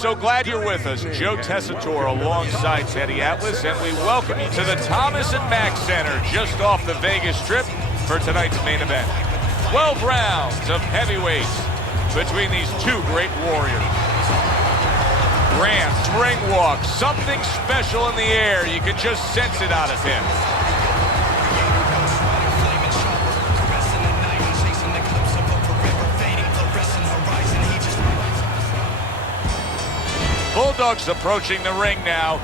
so glad you're with us. Joe Tessitore alongside Teddy Atlas, and we welcome you to the Thomas and Mack Center just off the Vegas Strip for tonight's main event. 12 rounds of heavyweights between these two great warriors. Grant's ring walk, something special in the air. You can just sense it out of him. Bulldog's approaching the ring now,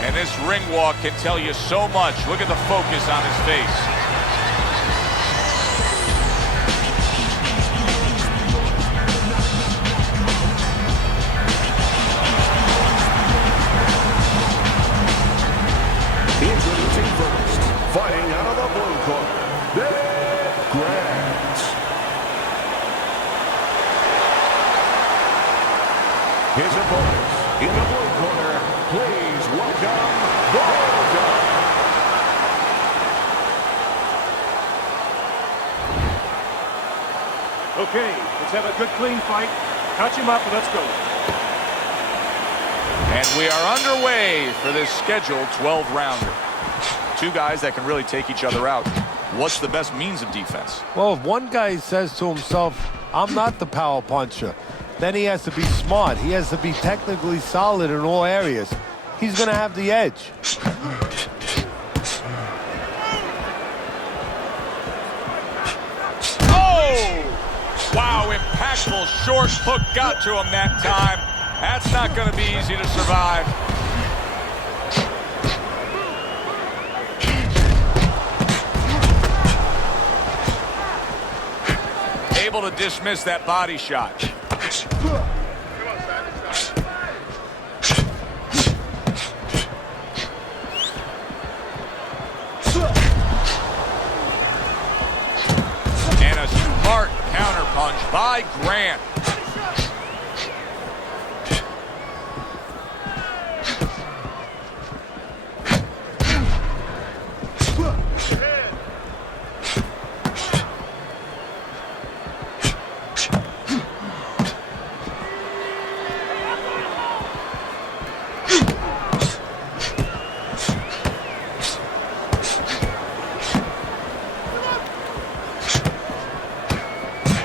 and this ring walk can tell you so much. Look at the focus on his face. Introducing first, fighting out of the blue corner, Grant. His opponent, in the blue corner, please welcome Golota. Okay, let's have a good clean fight. Touch him up and let's go. And we are underway for this scheduled 12-rounder. Two guys that can really take each other out. What's the best means of defense? Well, if one guy says to himself, I'm not the power puncher, then he has to be smart. He has to be technically solid in all areas. He's going to have the edge. Oh! Wow, impactful short hook got to him that time. That's not going to be easy to survive. Able to dismiss that body shot. And a smart counterpunch by Grant.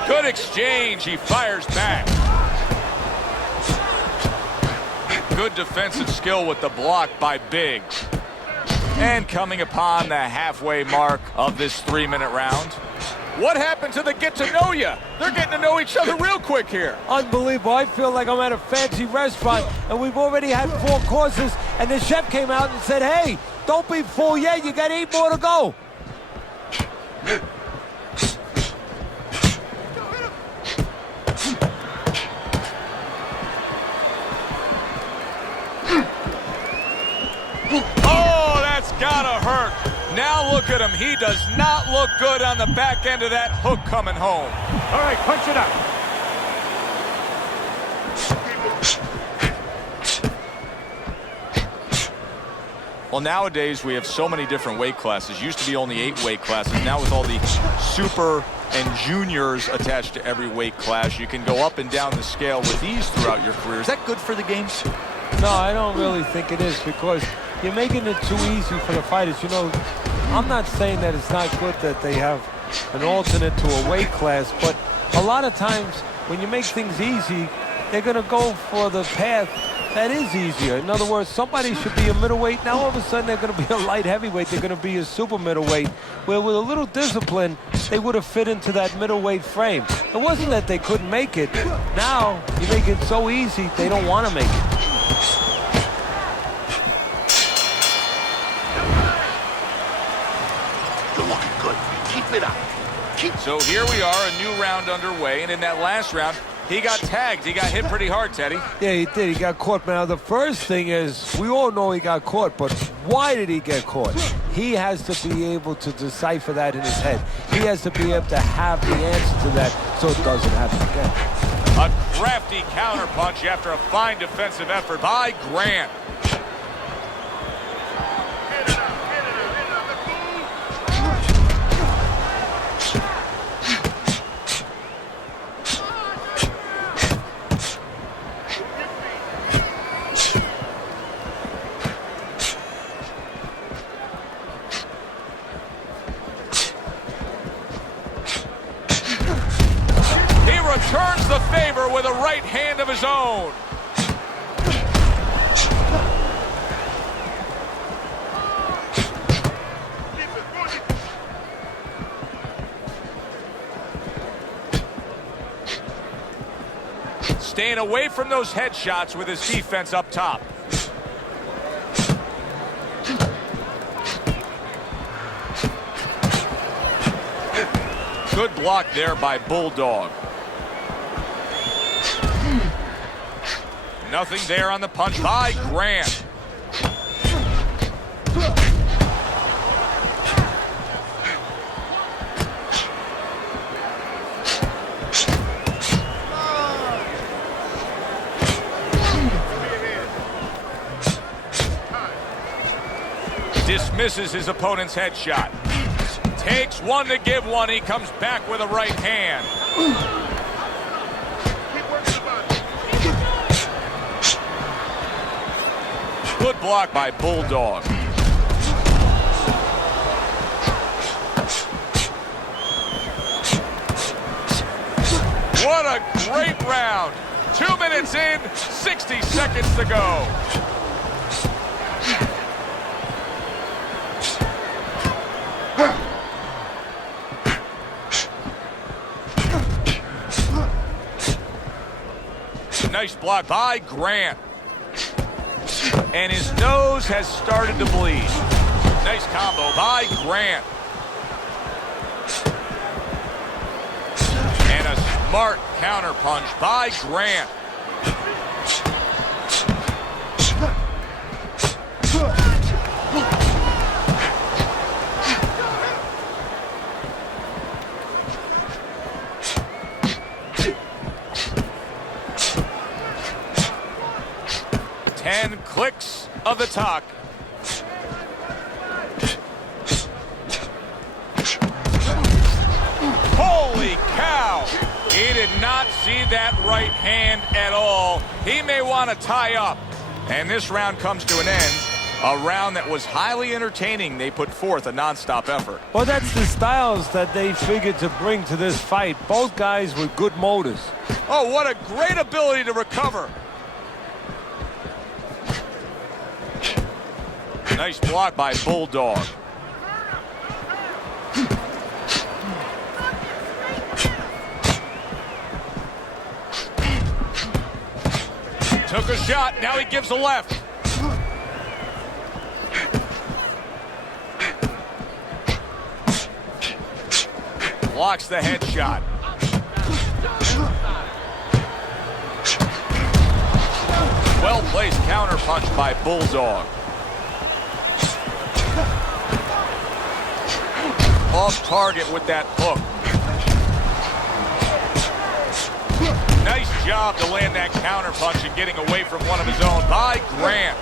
Good exchange. He fires back. Good defensive skill with the block by Biggs. And coming upon the halfway mark of this 3-minute round. What happened to the get-to-know-ya? They're getting to know each other real quick here. Unbelievable. I feel like I'm at a fancy restaurant, and we've already had 4 courses, and the chef came out and said, hey, don't be full yet. You got 8 more to go. Oh, that's gotta hurt. Now look at him. He does not look good on the back end of that hook coming home. All right, punch it out. Well, nowadays we have so many different weight classes. Used to be only 8 weight classes. Now with all the super and juniors attached to every weight class, you can go up and down the scale with ease throughout your career. Is that good for the games? No, I don't really think it is, because you're making it too easy for the fighters. You know, I'm not saying that it's not good that they have an alternate to a weight class, but a lot of times when you make things easy, they're going to go for the path that is easier. In other words, somebody should be a middleweight. Now all of a sudden they're going to be a light heavyweight. They're going to be a super middleweight, where with a little discipline, they would have fit into that middleweight frame. It wasn't that they couldn't make it. Now you make it so easy, they don't want to make it. You're looking good. Keep it up. So here we are, a new round underway, and in that last round, he got tagged. He got hit pretty hard, Teddy. Yeah, he did. He got caught. Now, the first thing is, we all know he got caught, but why did he get caught? He has to be able to decipher that in his head. He has to be able to have the answer to that so it doesn't happen again. A crafty counterpunch after a fine defensive effort by Grant. right hand of his own. Staying away from those headshots with his defense up top. Good block there by Bulldog. Nothing there on the punch by Grant. Dismisses his opponent's headshot. Takes one to give one. He comes back with a right hand. Good block by Bulldog. What a great round. 2 minutes in, 60 seconds to go. Nice block by Grant. And his nose has started to bleed. Nice combo by Grant. And a smart counter punch by Grant. Clicks of the talk. Holy cow! He did not see that right hand at all. He may want to tie up. And this round comes to an end. A round that was highly entertaining. They put forth a nonstop effort. Well, that's the styles that they figured to bring to this fight. Both guys with good motors. Oh, what a great ability to recover. Nice block by Bulldog. Took a shot, now he gives a left. Blocks the headshot. Well-placed counter punch by Bulldog. Off target with that hook. Nice job to land that counter punch and getting away from one of his own by Grant.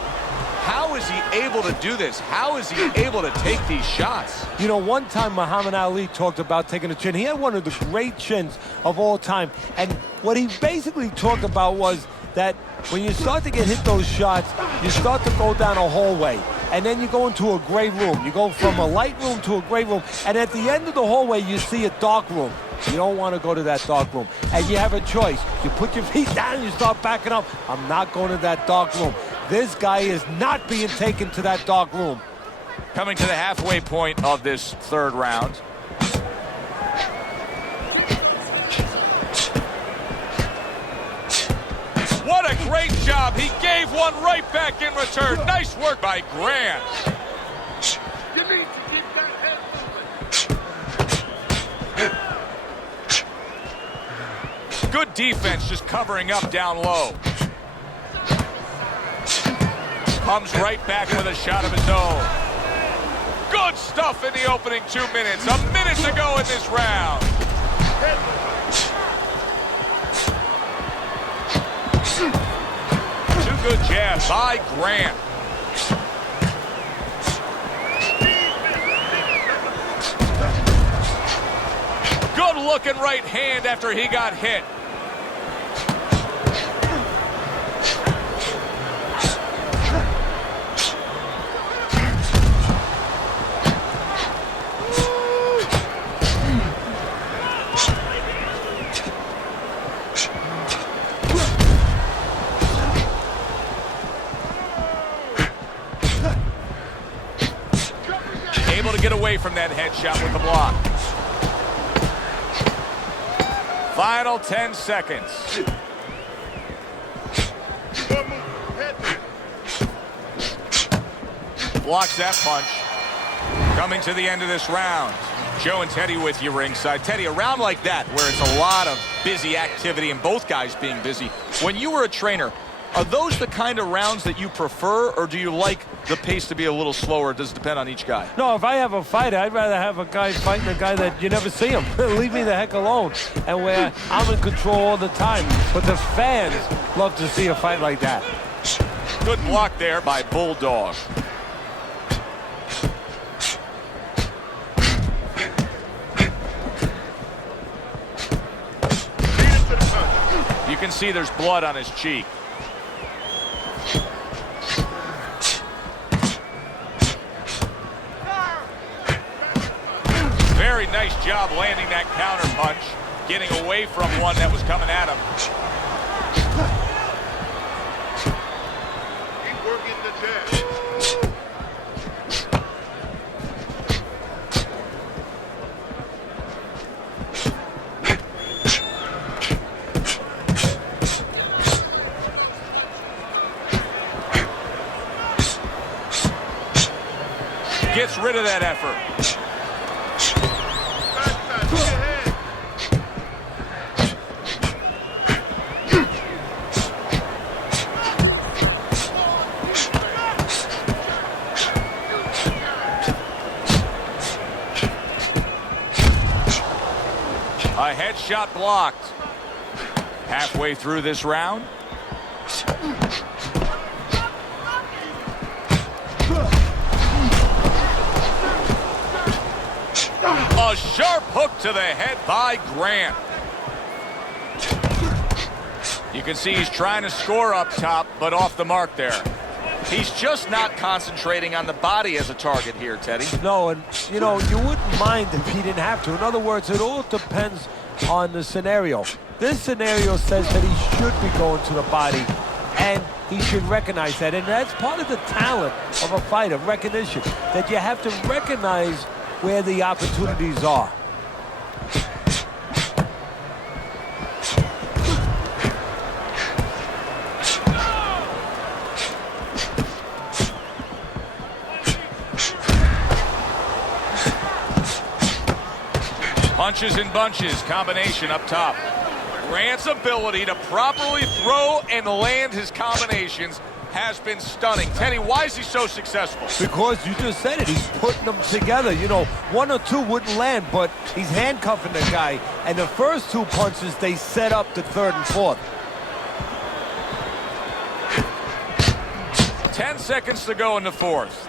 How is he able to do this? How is he able to take these shots? You know, one time Muhammad Ali talked about taking a chin. He had one of the great chins of all time. And what he basically talked about was that when you start to get hit those shots, you start to go down a hallway. And then you go into a gray room. You go from a light room to a gray room. And at the end of the hallway, you see a dark room. You don't want to go to that dark room. And you have a choice. You put your feet down and you start backing up. I'm not going to that dark room. This guy is not being taken to that dark room. Coming to the halfway point of this third round. What a great job. He gave one right back in return. Nice work by Grant. You need to keep that head moving. Good defense just covering up down low. Comes right back with a shot of his own. Good stuff in the opening 2 minutes. A minute to go in this round. Two good jabs by Grant. Good looking right hand after he got hit. away from that headshot with the block. Final 10 seconds. Blocks that punch. Coming to the end of this round. Joe and Teddy with you ringside. Teddy, a round like that where it's a lot of busy activity and both guys being busy. When you were a trainer, are those the kind of rounds that you prefer, or do you like the pace to be a little slower? Does it depend on each guy? No, if I have a fight, I'd rather have a guy fighting a guy that you never see him. Leave me the heck alone. And where I'm in control all the time. But the fans love to see a fight like that. Good block there by Bulldog. You can see there's blood on his cheek. Very nice job landing that counter punch, getting away from one that was coming at him. Keep working the jab. Gets rid of that effort. A headshot blocked. Halfway through this round. A sharp hook to the head by Grant. You can see he's trying to score up top, but off the mark there. He's just not concentrating on the body as a target here, Teddy. No, and, you know, you wouldn't mind if he didn't have to. In other words, it all depends on the scenario. This scenario says that he should be going to the body, and he should recognize that. And that's part of the talent of a fighter, recognition, that you have to recognize where the opportunities are. Punches and bunches, combination up top. Grant's ability to properly throw and land his combinations has been stunning. Teddy, why is he so successful? Because you just said it, he's putting them together. You know, one or two wouldn't land, but he's handcuffing the guy. And the first two punches, they set up the third and fourth. 10 seconds to go in the fourth.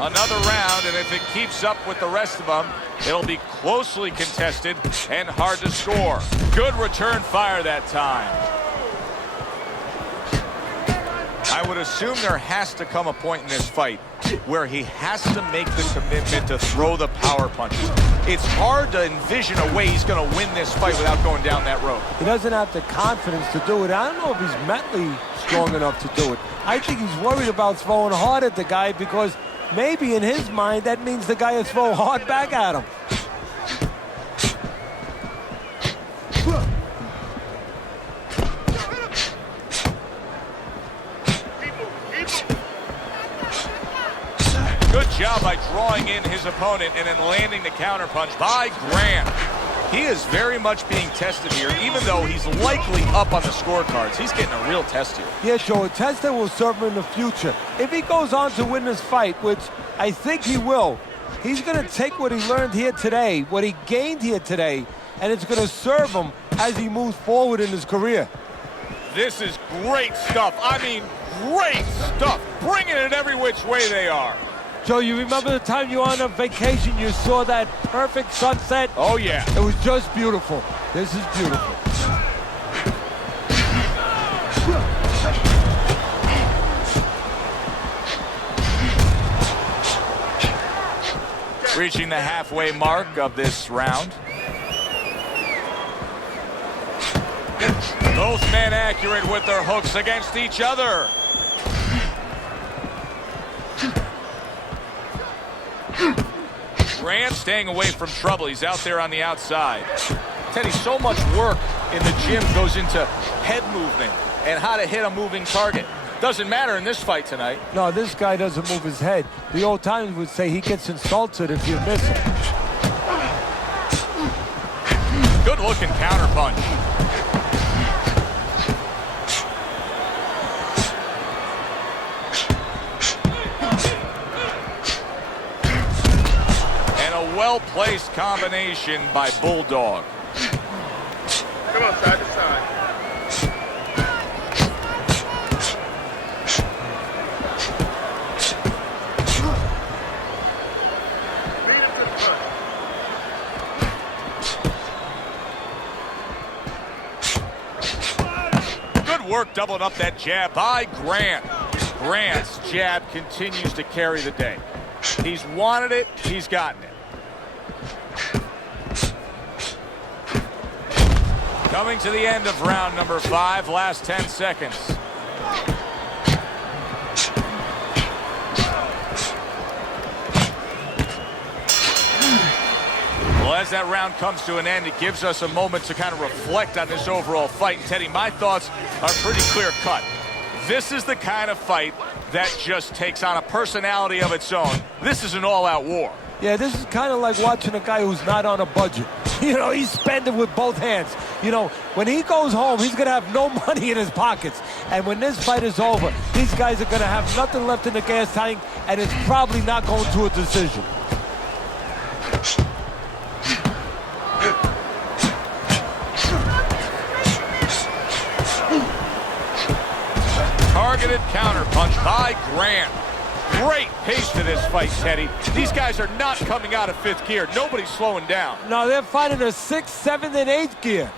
Another round, and if it keeps up with the rest of them, it'll be closely contested and hard to score. Good return fire that time. I would assume there has to come a point in this fight where he has to make the commitment to throw the power punches. It's hard to envision a way he's going to win this fight without going down that road. He doesn't have the confidence to do it. I don't know if he's mentally strong enough to do it. I think he's worried about throwing hard at the guy because maybe in his mind that means the guy will throw hard back at him. Good job by drawing in his opponent and then landing the counterpunch by Grant. He is very much being tested here, even though he's likely up on the scorecards. He's getting a real test here. Yeah, Joe, a test that will serve him in the future. If he goes on to win this fight, which I think he will, he's going to take what he learned here today, what he gained here today, and it's going to serve him as he moves forward in his career. This is great stuff. I mean, great stuff. Bringing it every which way they are. Joe, you remember the time you were on a vacation, you saw that perfect sunset? Oh, yeah. It was just beautiful. This is beautiful. Reaching the halfway mark of this round. Both men accurate with their hooks against each other. Grant staying away from trouble. He's out there on the outside. Teddy, so much work in the gym goes into head movement and how to hit a moving target. Doesn't matter in this fight tonight. No, this guy doesn't move his head. The old timers would say he gets insulted if you miss him. Good looking counter punch. And a well-placed combination by Bulldog. Come on, side to side. Work doubling up that jab by Grant. Grant's jab continues to carry the day. He's wanted it, he's gotten it. Coming to the end of round number 5, last 10 seconds. Well, as that round comes to an end, it gives us a moment to kind of reflect on this overall fight. And Teddy, my thoughts are pretty clear-cut. This is the kind of fight that just takes on a personality of its own. This is an all-out war. Yeah, this is kind of like watching a guy who's not on a budget. You know, he's spending with both hands. You know, when he goes home, he's going to have no money in his pockets. And when this fight is over, these guys are going to have nothing left in the gas tank, and it's probably not going to a decision. Targeted counterpunch by Grant. Great pace to this fight, Teddy. These guys are not coming out of 5th gear. Nobody's slowing down. No, they're fighting a 6th, 7th, and 8th gear.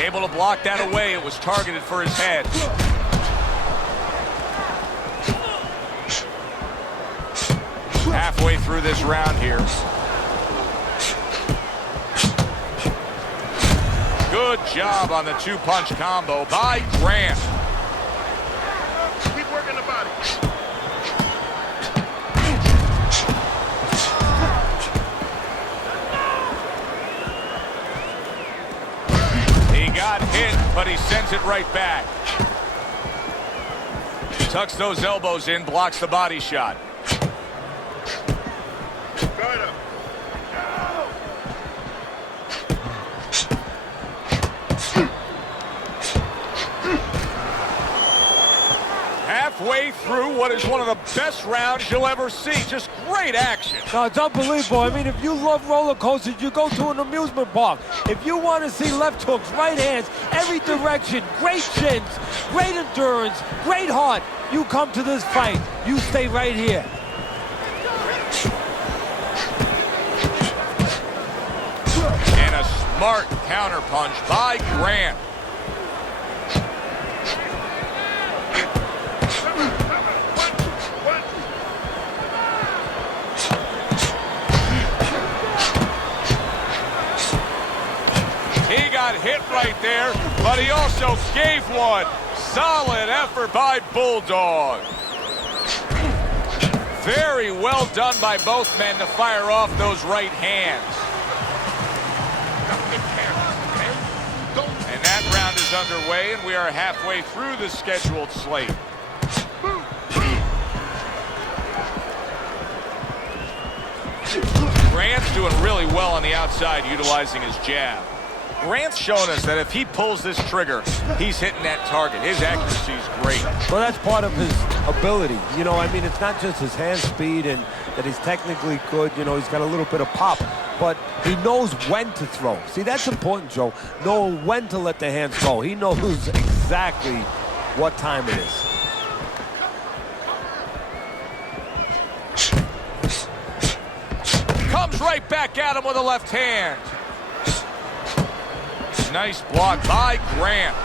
Able to block that away. It was targeted for his head. Halfway through this round here. Good job on the 2-punch combo by Grant. Keep working the body. Got hit, but he sends it right back. Tucks those elbows in, blocks the body shot. Guard up. Halfway through what is one of the best rounds you'll ever see. Just great action. No, it's unbelievable. I mean, if you love roller coasters, you go to an amusement park. If you want to see left hooks, right hands, every direction, great chins, great endurance, great heart, you come to this fight. You stay right here. And a smart counterpunch by Grant. Hit right there, but he also gave one. Solid effort by Bulldog. Very well done by both men to fire off those right hands. And that round is underway, and we are halfway through the scheduled slate. Grant's doing really well on the outside, utilizing his jab. Grant's shown us that if he pulls this trigger, he's hitting that target. His accuracy is great. Well, that's part of his ability. You know, I mean, it's not just his hand speed and that he's technically good. You know, he's got a little bit of pop, but he knows when to throw. See, that's important, Joe. Knowing when to let the hands go. He knows exactly what time it is. Comes right back at him with a left hand. Nice block by Grant.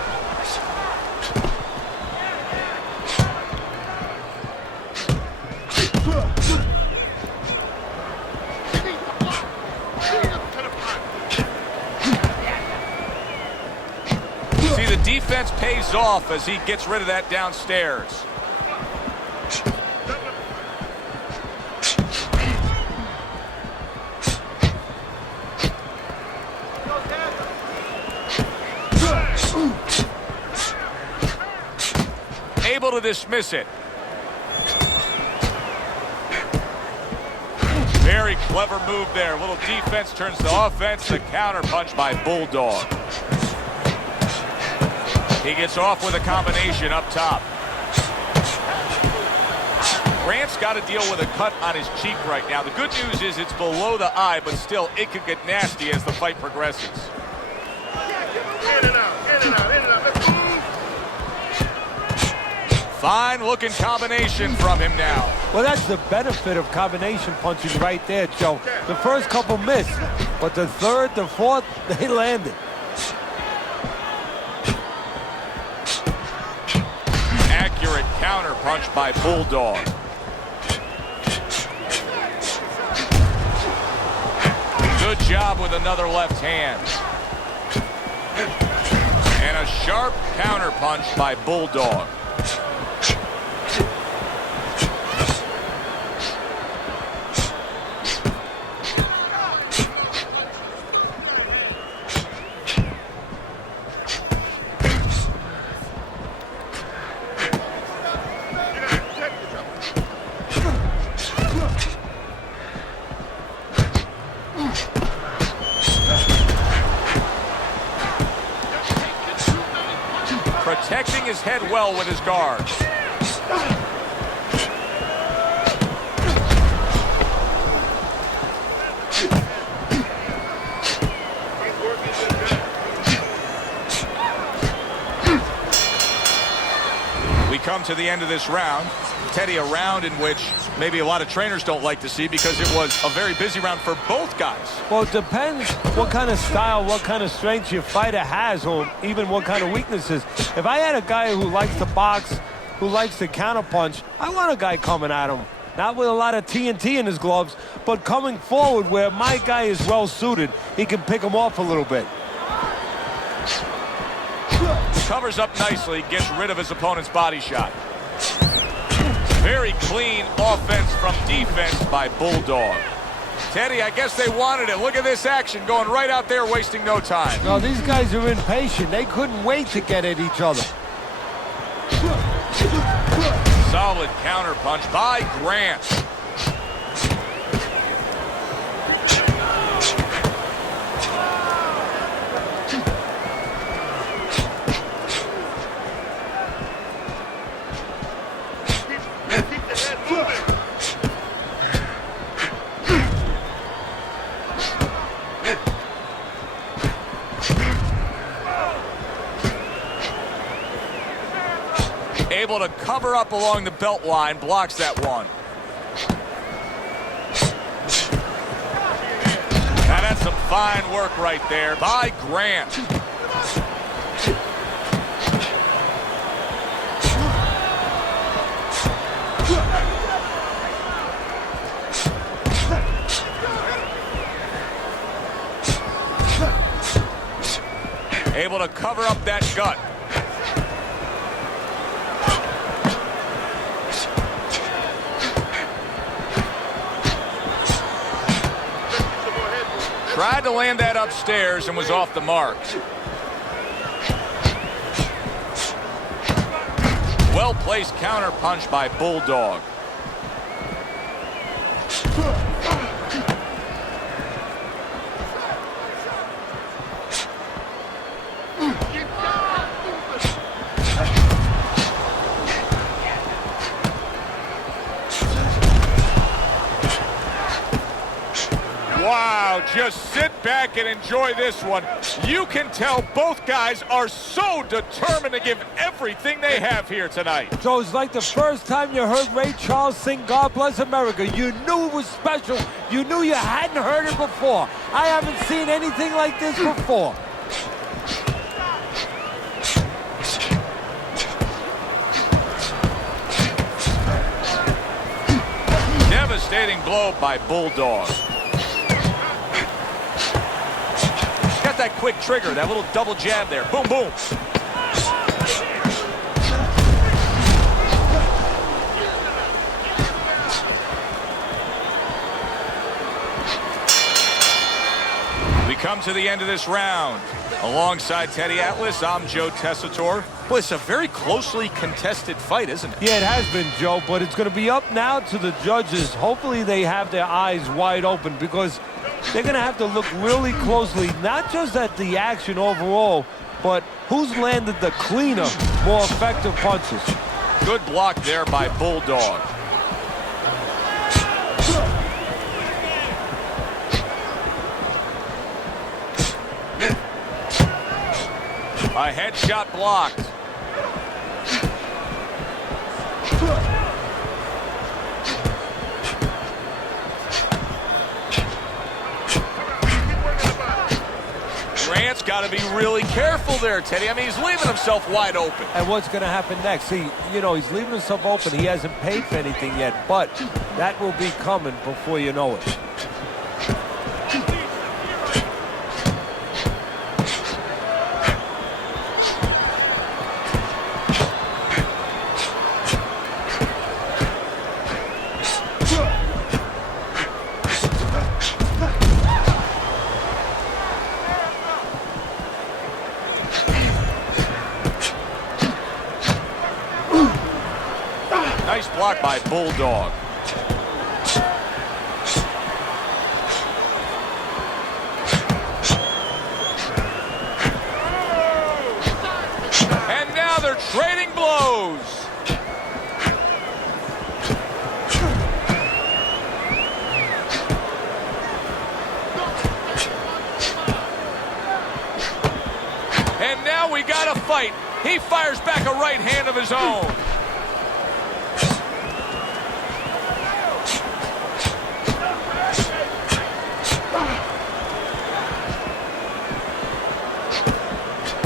See, the defense pays off as he gets rid of that downstairs. Able to dismiss it. Very clever move there. A little defense turns to offense. The counter punch by Bulldog. He gets off with a combination up top. Grant's got to deal with a cut on his cheek right now. The good news is it's below the eye, but still it could get nasty as the fight progresses. In and out, in and out, in and out. Let's move. Fine looking combination from him now. Well, that's the benefit of combination punching right there, Joe. The first couple missed, but the third, the fourth, they landed. Accurate counter punch by Bulldog. Good job with another left hand. And a sharp counter punch by Bulldog. Protecting his head well with his guards. We come to the end of this round. Teddy, a round in which maybe a lot of trainers don't like to see because it was a very busy round for both guys. Well, it depends what kind of style, what kind of strength your fighter has, or even what kind of weaknesses. If I had a guy who likes to box, who likes to counterpunch, I want a guy coming at him. Not with a lot of TNT in his gloves, but coming forward where my guy is well suited. He can pick him off a little bit. Covers up nicely, gets rid of his opponent's body shot. Very clean offense from defense by Bulldog. Teddy, I guess they wanted it. Look at this action going right out there, wasting no time. No, these guys are impatient. They couldn't wait to get at each other. Solid counter punch by Grant. Able to cover up along the belt line, blocks that one. Now that's some fine work right there by Grant. Able to cover up that gut. Tried to land that upstairs and was off the mark. Well-placed counter punch by Bulldog. Wow, just sit back and enjoy this one. You can tell both guys are so determined to give everything they have here tonight. So it's like the first time you heard Ray Charles sing God Bless America. You knew it was special. You knew you hadn't heard it before. I haven't seen anything like this before. Devastating blow by Bulldog. Got that quick trigger, that little double jab there. Boom, boom. We come to the end of this round. Alongside Teddy Atlas, I'm Joe Tessitore. Boy, it's a very closely contested fight, isn't it? Yeah, it has been, Joe, but it's going to be up now to the judges. Hopefully they have their eyes wide open because they're going to have to look really closely, not just at the action overall, but who's landed the cleaner, more effective punches. Good block there by Bulldog. A headshot blocked. Grant's got to be really careful there, Teddy. I mean, he's leaving himself wide open. And what's going to happen next? See, you know, he's leaving himself open. He hasn't paid for anything yet, but that will be coming before you know it. Nice block by Bulldog. And now they're trading blows. And now we got a fight. He fires back a right hand of his own.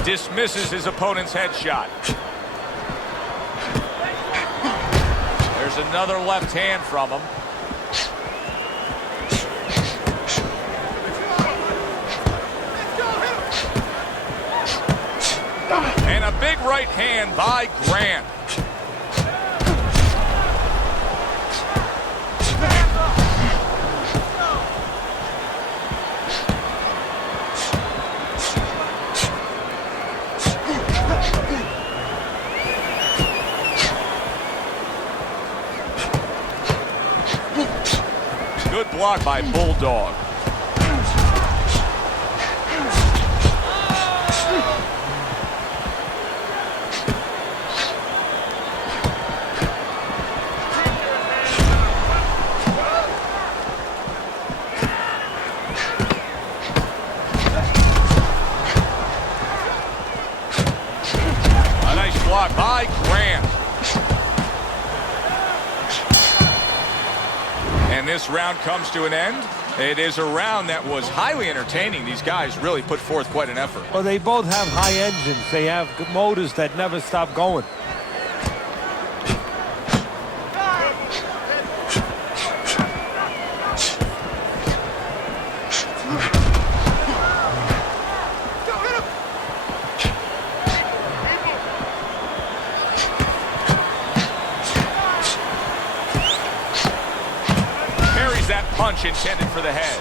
Dismisses his opponent's headshot. There's another left hand from him. And a big right hand by Grant. Good block by Bulldog. A nice block by Grant. And this round comes to an end. It is a round that was highly entertaining. These guys really put forth quite an effort. Well, they both have high engines. They have motors that never stop going. That punch intended for the head.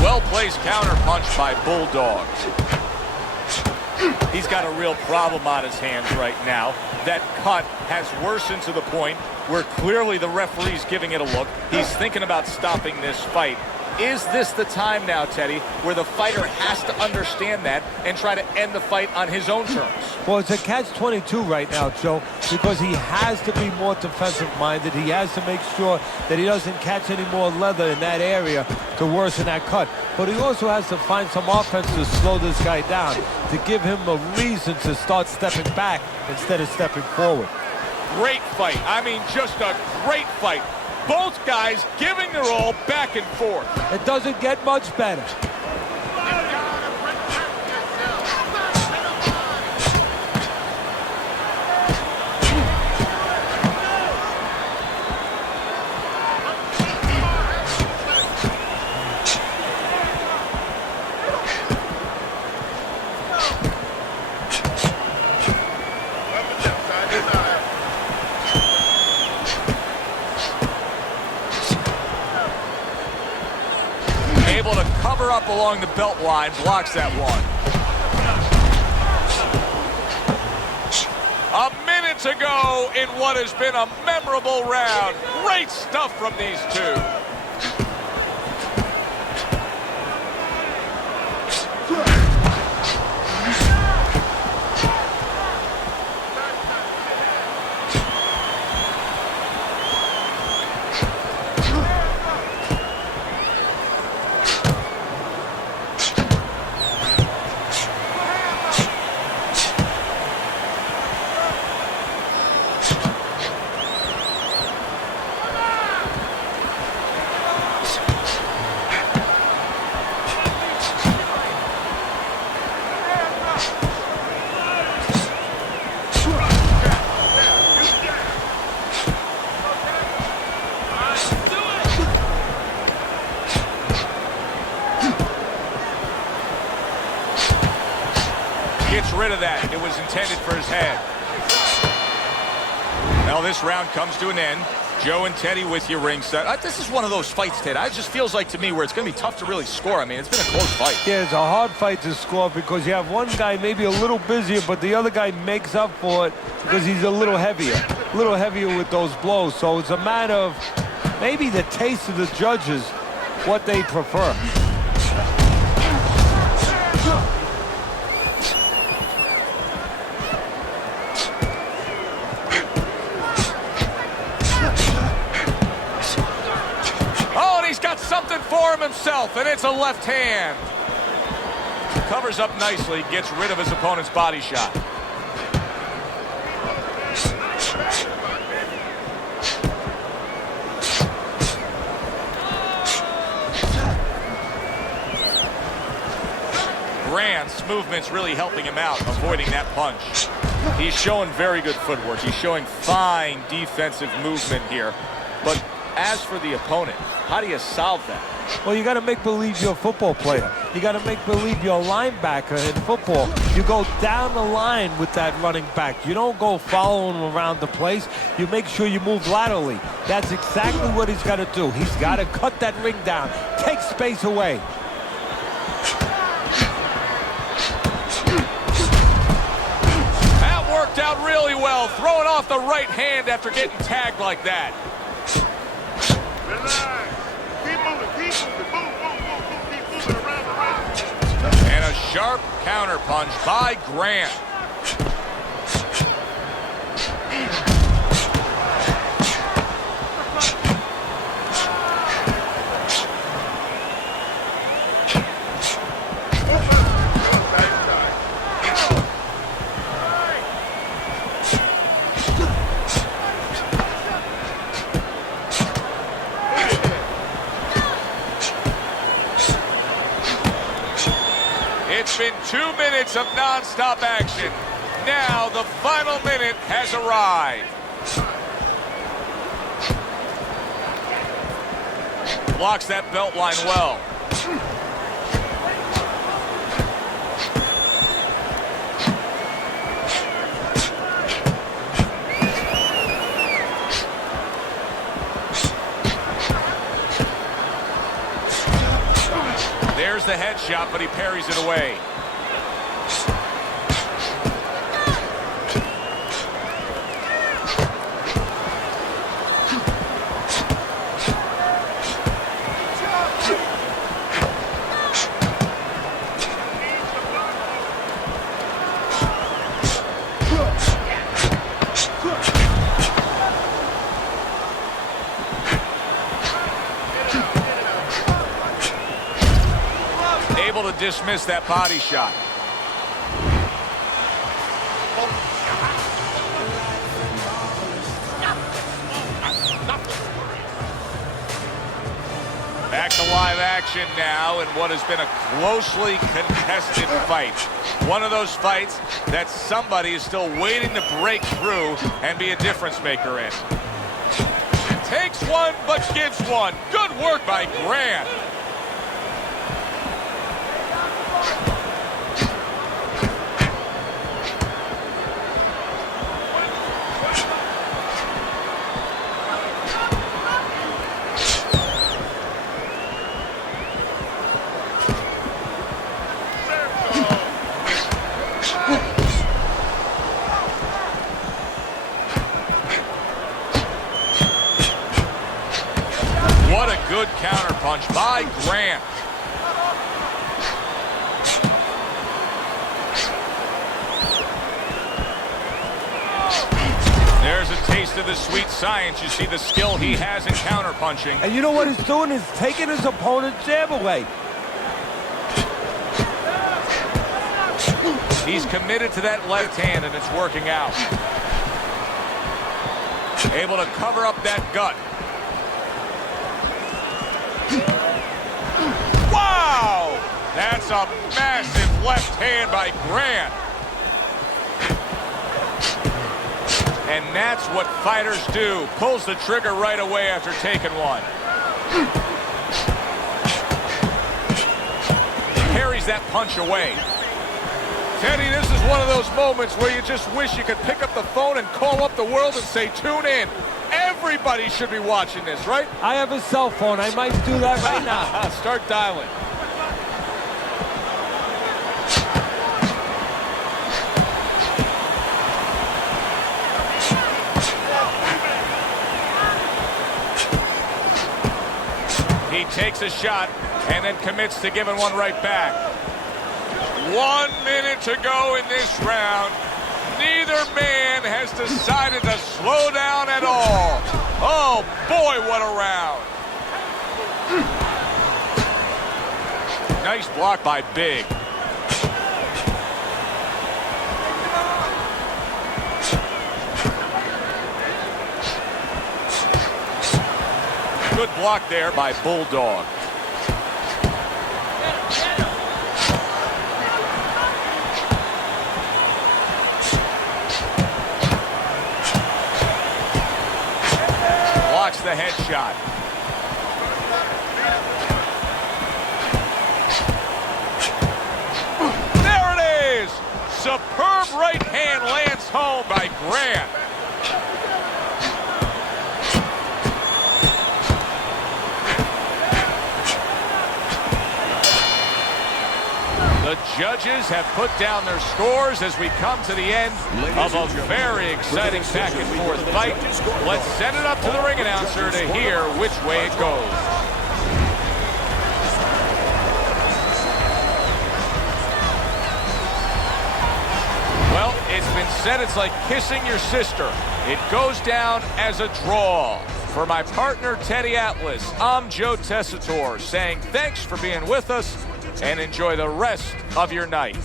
Well-placed counter punch by Bulldog. He's got a real problem on his hands right now. That cut has worsened to the point where clearly the referee's giving it a look. He's thinking about stopping this fight Is this the time now, Teddy, where the fighter has to understand that and try to end the fight on his own terms? Well, it's a catch-22 right now, Joe, because he has to be more defensive-minded. He has to make sure that he doesn't catch any more leather in that area to worsen that cut. But he also has to find some offense to slow this guy down, to give him a reason to start stepping back instead of stepping forward. Great fight. I mean, just a great fight. Both guys giving their all back and forth. It doesn't get much better. Able to cover up along the belt line, blocks that one. A minute to go in what has been a memorable round. Great stuff from these two. Gets rid of that. It was intended for his head. Well, this round comes to an end. Joe and Teddy with you ringside. This is one of those fights, Ted. It just feels like to me where it's going to be tough to really score. I mean, it's been a close fight. Yeah, it's a hard fight to score because you have one guy maybe a little busier, but the other guy makes up for it because he's a little heavier with those blows. So it's a matter of maybe the taste of the judges, what they prefer. Something for him himself, and it's a left hand. Covers up nicely, gets rid of his opponent's body shot. Grant's movement's really helping him out, avoiding that punch. He's showing very good footwork. He's showing fine defensive movement here. But as for the opponent, how do you solve that? Well, you got to make believe you're a football player. You got to make believe you're a linebacker in football. You go down the line with that running back. You don't go following him around the place. You make sure you move laterally. That's exactly what he's got to do. He's got to cut that ring down, take space away. That worked out really well, throwing off the right hand after getting tagged like that. Relax. Keep moving, keep moving, move around the ring. And a sharp counter punch by Grant. It's been 2 minutes of non-stop action. Now the final minute has arrived. Blocks that belt line well. There's the headshot, but he parries it away. able to dismiss that body shot. Back to live action now in what has been a closely contested fight. One of those fights that somebody is still waiting to break through and be a difference maker in. Takes one, but gives one. Good work by Grant. What a good counterpunch by Grant. There's a taste of the sweet science. You see the skill he has in counterpunching. And you know what he's doing? He's taking his opponent's jab away. He's committed to that left hand, and it's working out. Able to cover up that gut. Wow! That's a massive left hand by Grant. And that's what fighters do. Pulls the trigger right away after taking one. Carries that punch away. Teddy, this is one of those moments where you just wish you could pick up the phone and call up the world and say, tune in. Everybody should be watching this, right? I have a cell phone. I might do that right now. Start dialing. He takes a shot and then commits to giving one right back. 1 minute to go in this round. Neither man has decided to slow down at all. Oh, boy, what a round. Nice block by Big. Good block there by Bulldog. Blocks the headshot. There it is! Superb right hand lands home by Grant. The judges have put down their scores as we come to the end of a very exciting back and forth fight. Let's send it up to the ring announcer to hear which way it goes. Well, it's been said it's like kissing your sister. It goes down as a draw. For my partner, Teddy Atlas, I'm Joe Tessitore saying thanks for being with us and enjoy the rest of your night.